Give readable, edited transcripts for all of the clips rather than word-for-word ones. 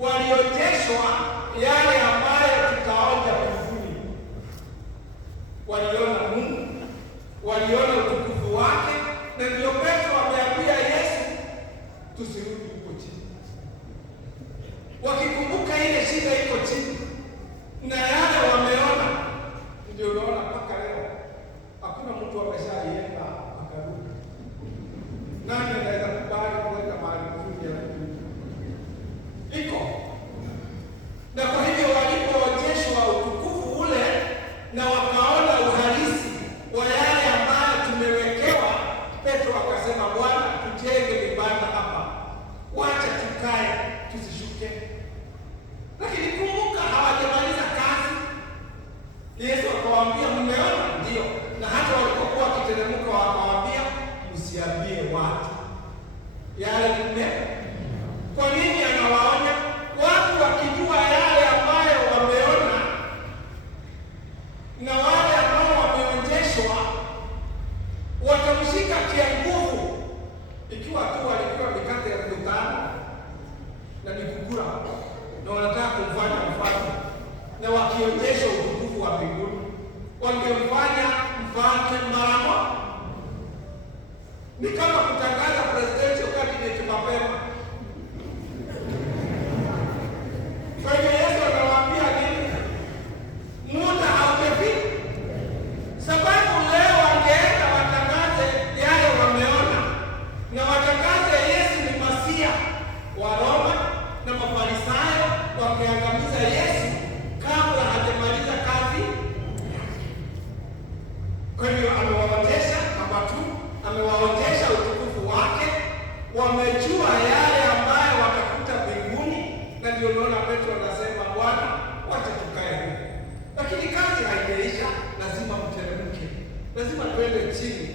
walionyeshwa yale ambayo tutaonja mbinguni. Waliona Mungu, waliona utukufu wake, na ndio Petro ameambia Yesu tusirudi huko chini. Wakikumbuka ile shida iko chini na yale wameona, ndio unaona mpaka leo hakuna mtu ameshaienda akarudi. Nani anaweza kubali kwenda mahali kuzuri ya iko? Na kwa hivyo walipoonyeshwa utukufu ule na wakaona uhalisi wa yale ambayo tumewekewa, Petro akasema, Bwana, tujenge vibanda hapa, wacha tukae tusishuke. Lakini kumbuka, hawajamaliza kazi. Yesu akawaambia, mmeona? Ndio. Na hata walipokuwa wakiteremka wakawaambia, msiambie watu yale mmeona. Kwa nini anawaonya? Watu wakijua yale ambayo wameona na wale ambao wameonyeshwa, watamshika kia nguvu. Ikiwa tu walikuwa mikate ya 5 na ni kukura na wanataka kumfanya mfalme, na wakionyesha utukufu wa mbinguni, wangemfanya mfalme mara moja. Ni kama kutangaza presidential candidate mapema. Kwa hiyo Yesu anawaambia nini? Muda haujafika. Sababu leo wangeenda watangaze yale wameona, na watangaze Yesu ni Masia wa Roma, na Mafarisayo wangeangamiza Yesu kabla hajamaliza kazi. Kwa hiyo amewaonyesha namba 2, amewaonyesha utukufu wake, wamejua yale ambayo watakuta mbinguni, na ndio unaona Petro anasema, Bwana, wacha tukae huko. Lakini kazi haijaisha, lazima mteremke, lazima twende chini.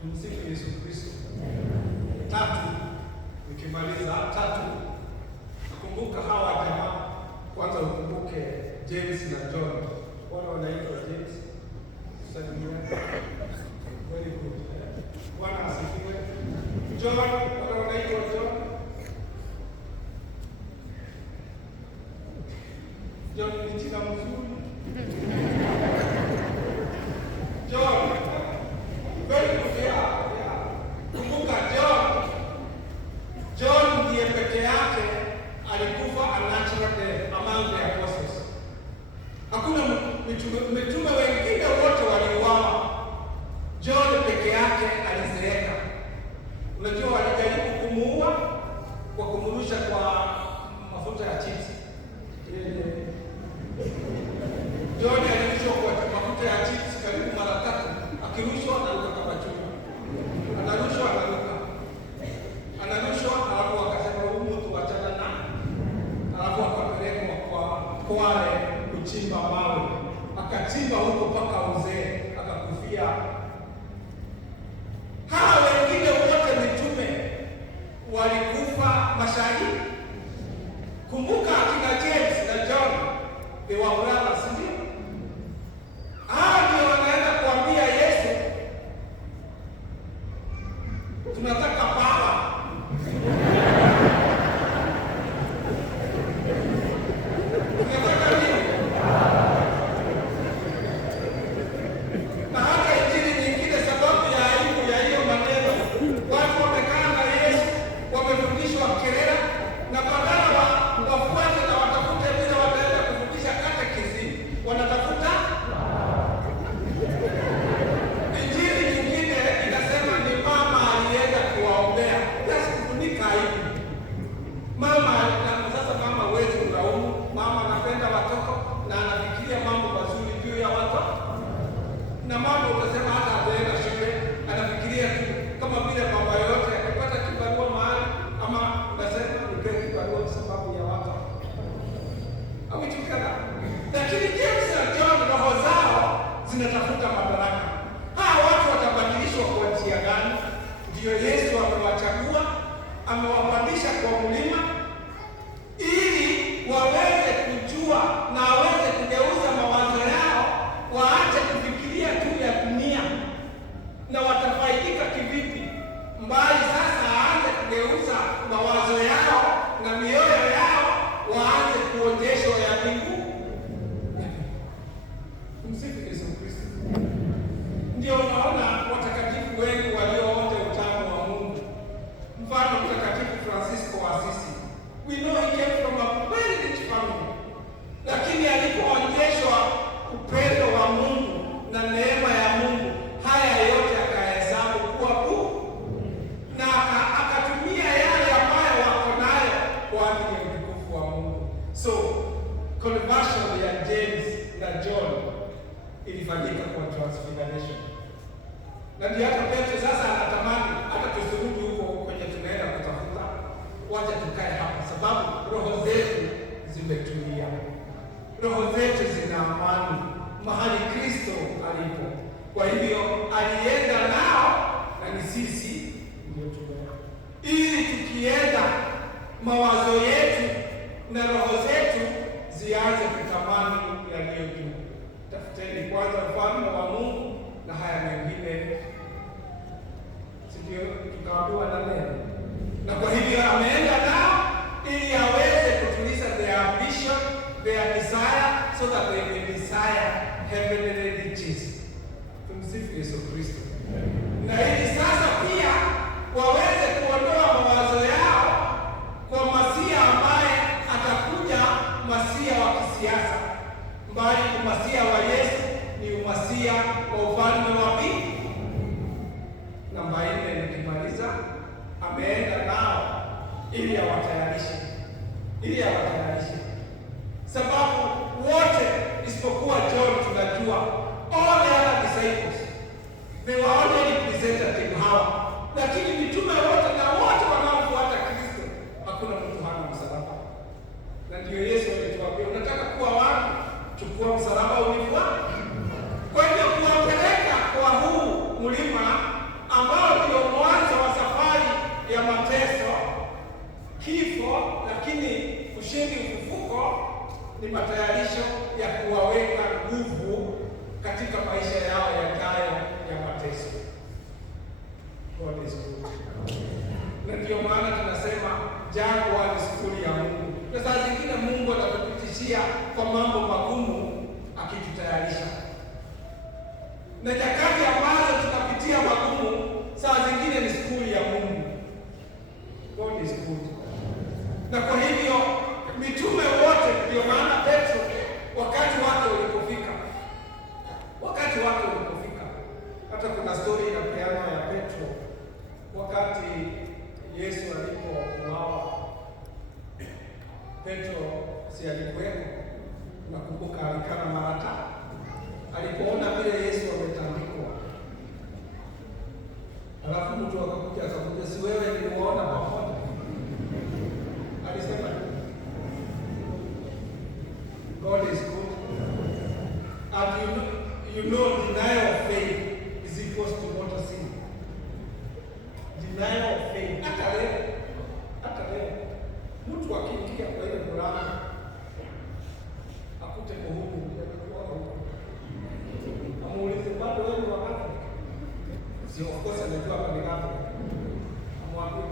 Tumsifu Yesu Kristo. 3, nikimaliza 3, nakumbuka hawa jamaa. Kwanza ukumbuke James na John. Wale wanaitwa James. Very good. Bwana asifiwe. John, wale wanaitwa John. John ni jina mzuri. John. Very good. Yeah. Kumbuka John ndiye peke yake alikufa a natural death among the apostles. Hakuna mitume wengine wote waliuawa. John peke yake alizeeka. Unajua walijaribu kumuua kwa kumrusha kwa mafuta ya chips. John alirushwa kwa mafuta ya chips karibu mara 3, akirushwa na ruka kama chuma. Anarushwa anaruka. Anarushwa alafu akasema huyu mtu achana na. Alafu akapelekwa kwa wale kuchimba mawe. Akachimba huko mpaka uzee, akakufia. Hawa wengine wote mitume walikufa mashahidi. Kumbuka akina James na John, they were brothers, ndio? Hawa ndio wanaenda kuambia Yesu, tunataka baba. Tunataka nini? Na hata injili nyingine, sababu ya aibu ya hiyo maneno, watu wamekaa na Yesu, wamefundishwa kelele, na badala wafuate na watafute vile wataenda kufundisha katekisimu, wanatafuta injili nyingine inasema ni mama alienda kuwaombea. Basi kufunika aibu. Mama na sasa, mama wetu unaumu, mama anapenda watoto na anafikiria mambo mazuri juu ya watoto. Na mama utasema hata ataenda shule, anafikiria tu kama vile baba yote akipata kibarua mahali, ama unasema nipewe kibarua sababu ya watoto. Ametukana. Lakini James na John roho zao zinatafuta madaraka. Hawa watu watabadilishwa kwa njia gani? Ndio Yesu amewachagua, amewapandisha kwa mlima ili waweze kujua na waweze kugeuza mawazo yao, waache kufikiria tu ya dunia. Na watafaidika kivipi? Mbali sasa aanze kugeuza mawazo yao na mioyo ilifanyika kwa transfiguration. Na ndio hata Petro sasa anatamani hata tusirudi huko kwenye tunaenda kutafuta, wacha tukae hapa, sababu roho zetu zimetulia, roho zetu zina amani mahali Kristo alipo. Kwa hivyo alienda nao na ni sisi ndio tumeenda, ili tukienda mawazo yetu na roho zetu zianze kutamani yaliyo juu. Tafuteni kwanza ufalme wa Mungu na haya mengine sio tukaambiwa na neno. Na kwa hivyo ameenda nao ili aweze kutuliza their ambition, their desire, so that they may desire heavenly riches. Tumsifu Yesu Kristo. Na ili sasa pia waweze kuondoa mawazo yao kwa Masia ambaye atakuja, Masia wa kisiasa, bali umasia wa Yesu ni umasia wa ufalme wa mbingu. Namba 4 nikimaliza, ameenda nao ili awatayarishe, sababu wote isipokuwa John tunajua all the other disciples they were already presented in hawa, lakini mitume wote na wote wanaofuata Kristo hakuna mtu hana msalaba. Na ndio Yesu alituambia, unataka kuwa wangu, chukua msalaba unifuate. Kwa hiyo kuwapeleka kwa huu mlima ambao ndio mwanzo wa safari ya mateso, kifo, lakini ushindi, ufufuko, ni matayarisho ya kuwaweka nguvu katika maisha yao yajayo ya mateso. God is good. Na ndio maana tunasema jangwa ni skuli ya Mungu. Na saa zingine Mungu anatupitishia kwa mambo magumu akitutayarisha. Na nyakati ambazo tunapitia magumu, saa zingine ni skuli ya Mungu. God is good. Na kwa hivyo mitume wote, ndio maana Petro wakati wake ulipofika, hata kuna story inapeanwa ya Petro wakati Yesu alipouawa. Petro si alikuwepo? Nakumbuka alikana mara 3 alipoona vile Yesu ametandikwa. Alafu mtu akakuja si wewe nilimuona pamoja? Alisema God is good. And you know denial of faith is equals to mortal sin. Denial of faith. Hata leo mtu akiingia kwa ile Qur'an akute kuhudu amuulize bado wewe ni wakati? Sio, of course anajua kwa nini. Amwambie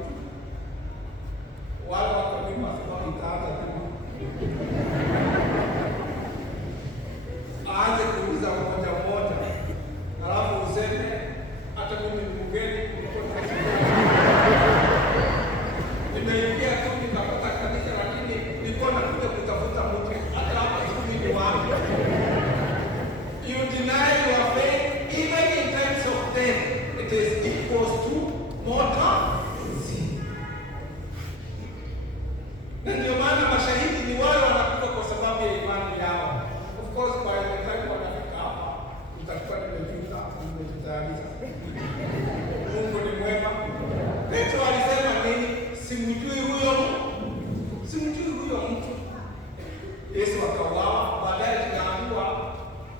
wala wako nyuma sababu itaanza tu. Aanze kuuliza mmoja mmoja. Alafu useme hata mimi ni mgeni nimeingia tu nikapata kanisa, lakini nilikuwa nakuja kutafuta mke. Hata hapa hivi ni wapi? You deny your faith even in times of death. It is equals to mortal sin. Na ndio maana mashahidi ni wale wanakufa kwa sababu ya imani yao. Of course by the time wanafika hapa utakuwa nimejitayarisha. Mungu ni mwema. Petro alisema nini? Simjui huyo mtu. Yesu akauawa. Baadaye tunaambiwa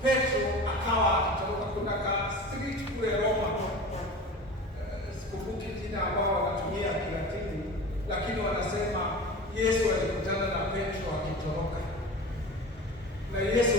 Petro akawa akitoka kuna ka street kule Roma, sikumbuki jina ambao wanatumia Kilatini, lakini wanasema Yesu alikutana na Petro akitoroka. Na Yesu